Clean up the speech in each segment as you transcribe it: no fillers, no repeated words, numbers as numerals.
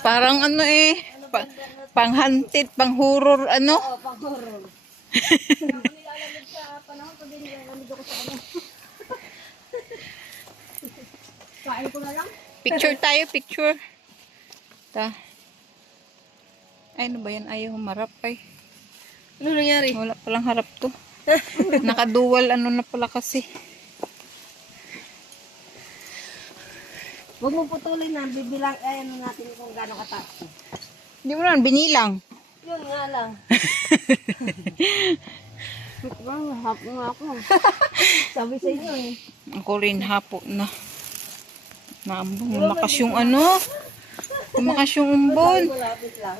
Parang ano eh. Pang-hunted, pang-horror ano. Oo, pang-horror. Ako nilalamig sa panahon, pag nilalamig ako sa ano. Kain ko na lang. Picture tayo, picture. Ay, ano ba yan? Ayaw humarap ay. Ano nangyari? Wala palang harap to. Nakadual ano na pala kasi. Huwag mo putulin na, bibilang, ano natin kung gano'ng kataas. Hindi mo naman binilang. Yun nga lang. Hapo nga ako. Sabi sa inyo eh. Ako rin hapo na. Naambong. Lumakas yung ano. Lumakas yung umbon. Malapit lang.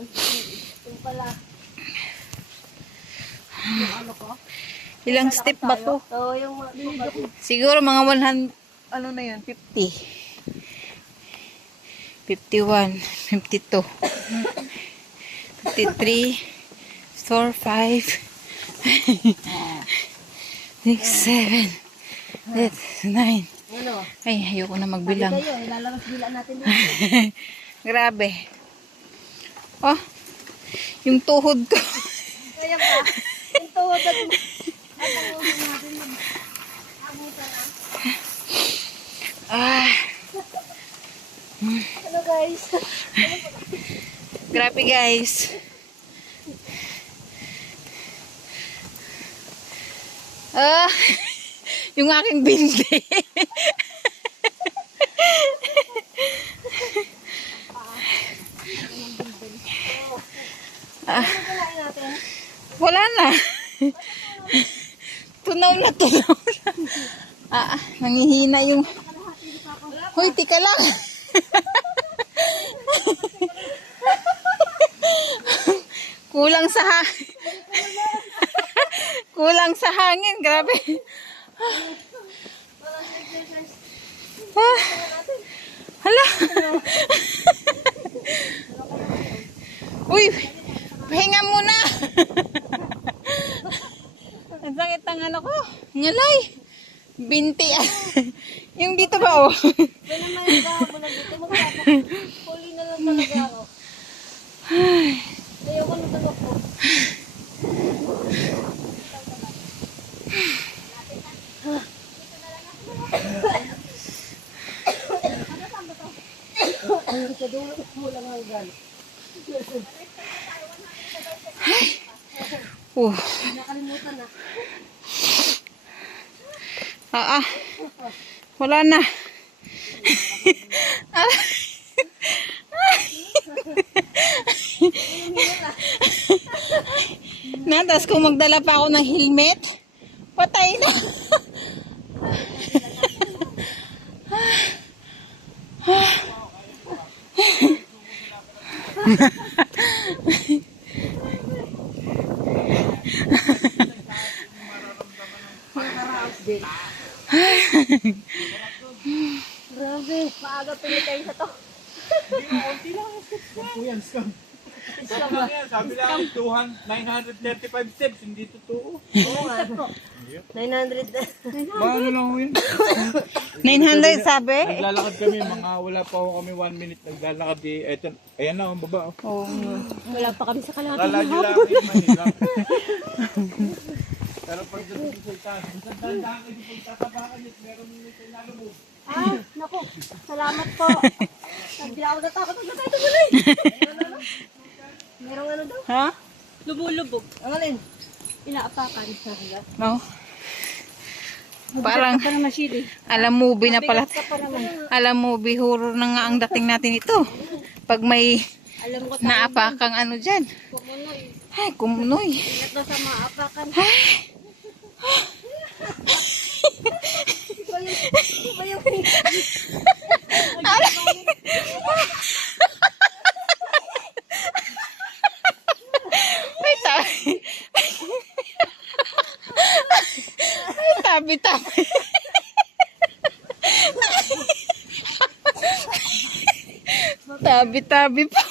Yung pala. Yung ano ko? Ilang step ba to? Oo, yung binidyo ko. Siguro mga 100, ano na yun? 50. 51, 52, 53, 4, 5, 6, 7, 8, 9. Ano? Ay, ayoko na magbilang. Sabi kayo, ilalabas bilang natin dito. Grabe. Oh, yung tuhod ko. Kaya ba? Yung tuhod at usin natin mag-abutan Ah, Ano guys? grabe guys. Ah, yung aking bindi. Ano kalain natin? Wala na. Tunaw na, tunaw na. Nangihina yung... Hoy, tika lang. Kulang sa kulang sa hangin, grabe. Hala. Uy, pahinga muna. Ang sakit ang ano ko. Ngalay. Binti. Yung dito ba oh? May naman yung kahapon na dito. Huli na lang talaga ako. Ayoko na talaga po. Ang sa dulo mo lang hanggang. Nakalimutan na. Wala na. Natas kung magdala pa ako ng helmet, patay na. Grabe, maaga pinitay sa to. Sabi lang, 935 steps, hindi totoo. Oo nga. 900. Paano lang yun? 900 sabi? Naglalakad kami, wala pa ako kami 1 minute naglalakad eh. Eto, ayan na, ang baba. Oo. Wala pa kami sa kalahati. Kala nyo lang yung Manila. Pero pagdating sa itaas, minsan dahan kayo pag tatapakan nyo, meron nyo ito nalubog. Ah, naku. Salamat po. Hindi ako natakot na tayo tuloy. Merong ano daw? Ha? Lubulubog. Ang alin? Inaapakan. No. Parang Parang masili. alam movie na pala. Ka pa naman. Alam movie horror na nga ang dating natin ito. Pag may Alam ko tayo. naapakang ano dyan. Kumunoy. Ay, kumunoy. Ingat na sa maapakan. Iba yung May tabi. May tabi-tabi. Tabi-tabi po.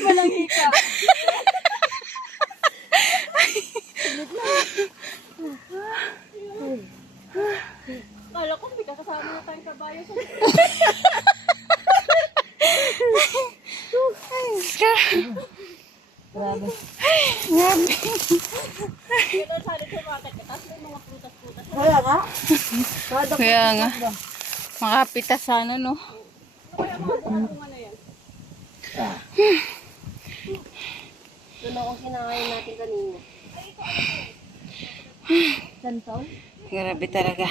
Walang hika. Kala ko, may kakasama na tayong kabayo sa Grabe. Dito sa alit sa market. Tapos may mga prutas-prutas. Kaya nga. Kaya nga. Makapita sana, no? Kaya mga bunga na yan. Doon ako kinakain natin kanina. Lantaw? Grabe talaga.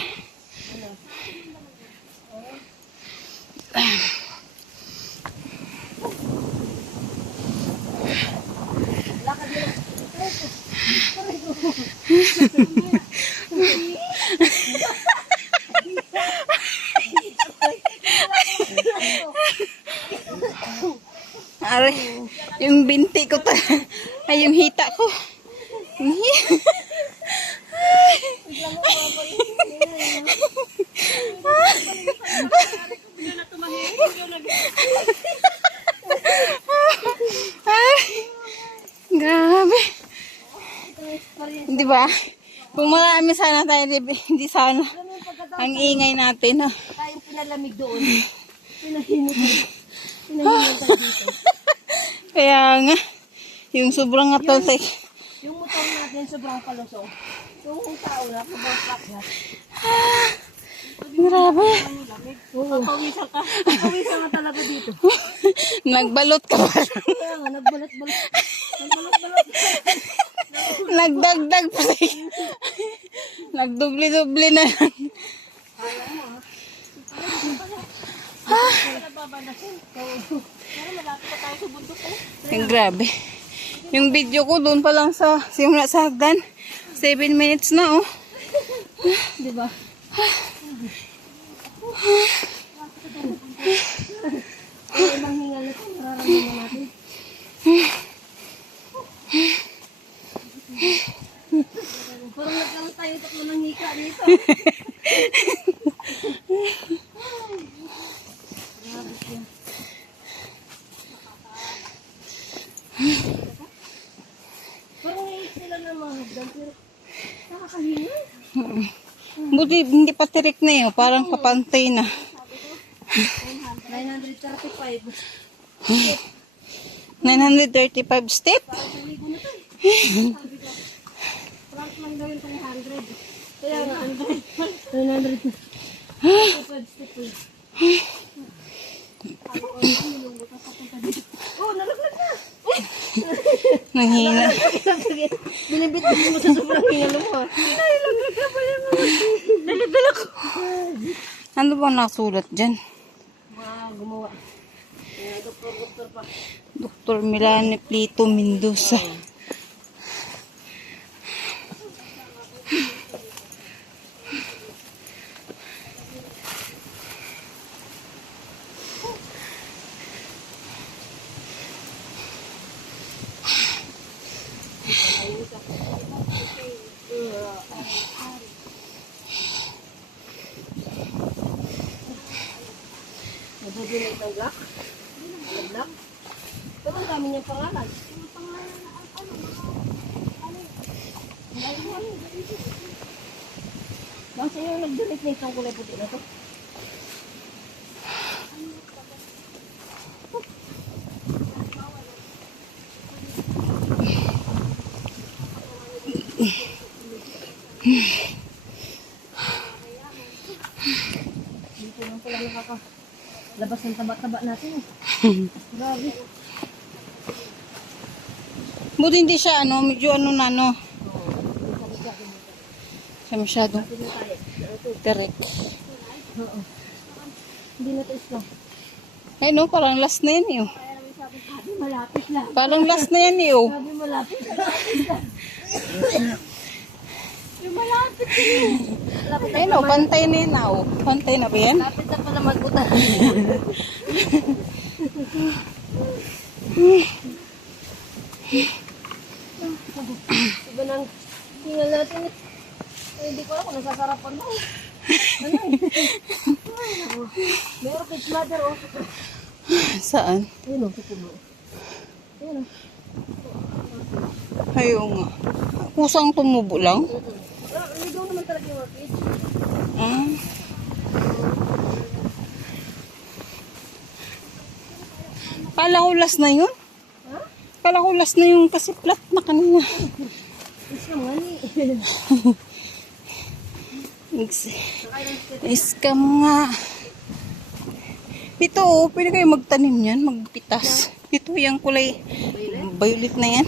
Aray, yung binti ko ay yung hita ko. Yung grabe. Di ba? Kung marami sana tayo, hindi sana. Ang ingay natin, ha? Tayong pinalamig doon. Pinahinot tayo dito. Kaya nga, yung sobrang atoltek. Yung motor natin sobrang palusong. Yung tao na, sobrang flat. Grabe. Papawisan ka. Papawisan ka talaga dito. Nagbalot ka pa. Kaya nga, nagbalat-balat. Nagbalat-balat. Nagdagdag pa rin. Nagdubli-dubli na lang. Yung grabe. Yung video ko doon pa lang sa simula sa hagdan. 7 minutes na, oh. Di ba? Kaya ibang hingal ito, nararamdaman natin. Parang nagkaroon tayo tatlo ng hika dito. Parang naiit sila na mga hagdan, pero nakakahingal. Buti hindi pa tirik na yun. Parang kapantay na. 935. 935 step. Parang sa ligo na to eh. Front lang daw yung 200. Kaya nga, 900. 935 step eh. Oh, nalaglag na! Nanghina. Binibit-bit mo sa sobrang hinalo mo. Nalaglag ka pala mo. Nalaglag ako. Ano ba nasulat dyan? Mga gumawa. Doktor pa. Dr. Milane Plito Mendoza. Nabubulit ng black. Black. Pero ang dami niyang pangalan. Bang sa'yo yung nag-donate na itong kulay puti na to? Dito lang pala labas ng taba-taba natin. Grabe. Buti hindi siya medyo na siya masyadong tirik. Oo. Hindi na to isla. Eh no, parang last na yan eh. Oh. Sabi malapit lang. Parang last na yan eh. Oh. Sabi malapit. Yung malapit yun. Eh no, pantay na yan. Oh. Pantay na ba yan? Malapit na pala magbutan. Iba nang tingnan natin eh. Hindi ko alam kung nasasarapan mo. Ano eh? May orchid mother oh. Saan? Ayun oh, pupuno. Ayan. Ayaw nga. Kusang tumubo lang. Ligaw naman talaga yung orchid. Ah. Kala ko last na yun. Ha? Kala ko last na yung kasi flat na kanina. Isang mani. Scam nga. Ito oh, pwede kayo magtanim yan, magpitas. Ito yung kulay violet na yan.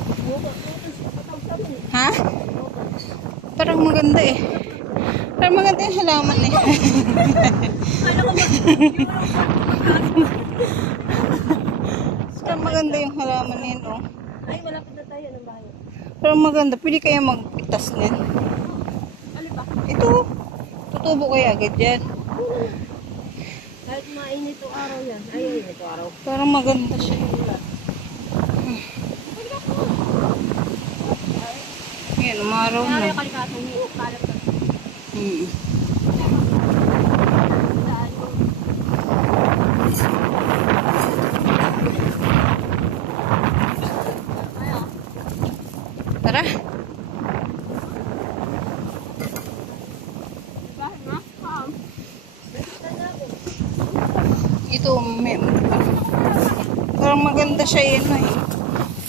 Ha? Parang maganda eh. Parang maganda yung halaman eh. Parang maganda yung halaman na yun oh. Ay, malapit na tayo ng bahay. Parang maganda, pwede kaya magpitas yan. Ano ba? Ito, tutubo kaya agad yan. Kahit mainit itong araw yan. Ay, ito araw. Parang maganda siya. Yan, umaraw Kaya na. yung kalikatong hiuk, kalat ka. Hmm. Daan mo. Tara. Diba? No? Ito, may, parang maganda siya yan eh.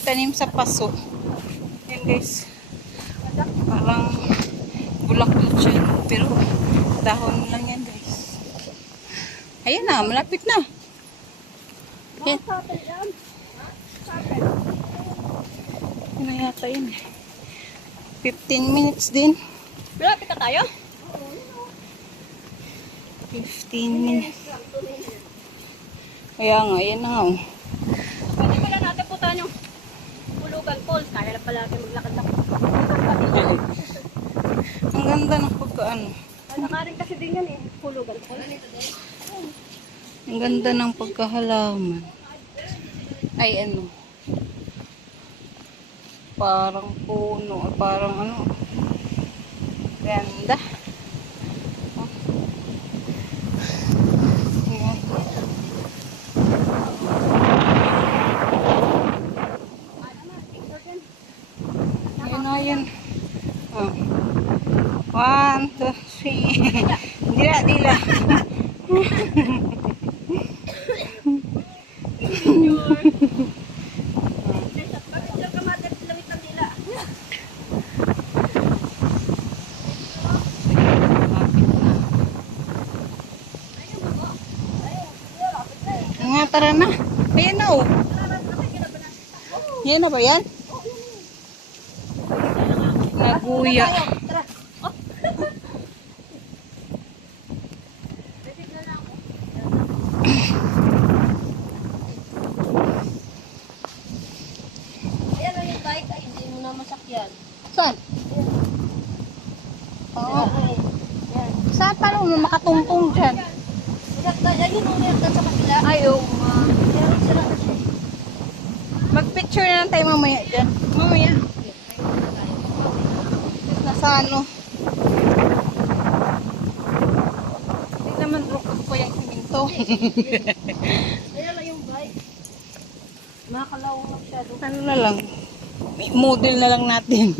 Tanim sa paso. Yan guys. Parang bulaklak siya. Pero dahon lang yan guys. Ayan na, malapit na. Yan. Kapal yan. Yan na yata yun eh. 15 minutes din. Malapit na tayo? 15 minutes. Kaya nga, yan na nga oh. Pwede pala natin putan yung Pulugan Falls. Kaya lang pala natin maglakad na. Ang ganda ng pagkaano. Nakaring kasi din yan eh. Pulugan Falls. Ang ganda ng pagkahalaman. Ay ano. Parang puno. Parang ano. Ganda. Oh. Ayan. Ayan na yan. Oh. 1, 2, 3. Dila. Bakit lang kamagat lamit ng nila? Nga, tara na. Ayan na oh. Yan na ba yan? Naguya. Tara. Ayan o yung bike. Ay, hindi mo na masakyan. Saan? Oo. Yan. Saan pa mo makatungtong dyan? Ayun o, meron sa kapila. Ay, oo. Meron sila kasi. Mag-picture na lang tayo mamaya dyan. Mamaya. Nasa ano. Hindi naman rukot ko yung siminto. Ayan na yung bike. Makakalawang masyado. Ano na lang. Model na lang natin.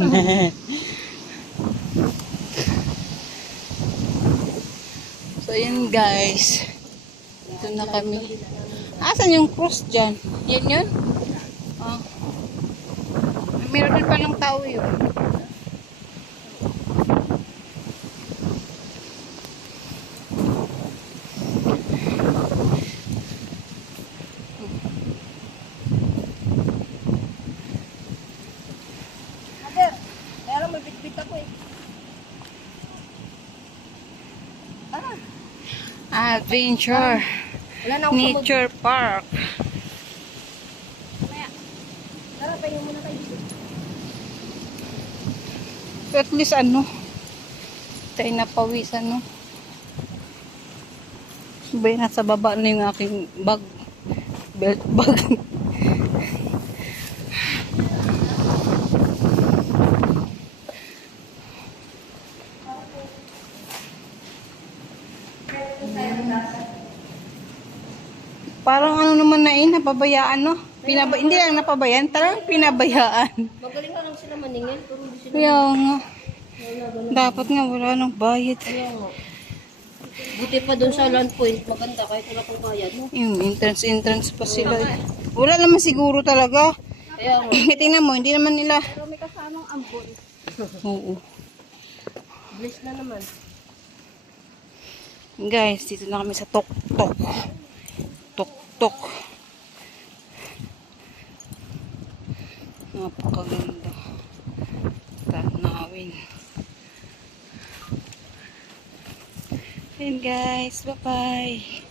So, yun guys. Ito na kami. Asan yung cross dyan? Yan yun? Oh. Meron din palang tao yun. Mother, meron may bitbit ako eh. Adventure. Wala na akong samod. Nature Park. Tara, pahinga muna kayo dito. So at least ano, tayo napawisan no. Sabay nasa baba na yung aking bag. Belt bag. Parang ano naman na napabayaan no. Hindi lang napabayan, talagang pinabayaan. Magaling nga lang sila maningil, pero hindi sila. Kaya nga, Wala, ganun. dapat nga wala nang bayad. Kaya nga. Buti pa doon sa land point, maganda kahit wala kang bayad. No? Yung entrance pa sila. Wala naman siguro talaga. Kaya nga. Tingnan mo, hindi naman nila. Pero may kasamang ambon. Oo. Bless na naman. Guys, dito na kami sa tok-tok. Tok-tok. Napakaganda. Tanawin. Ayun guys, bye-bye.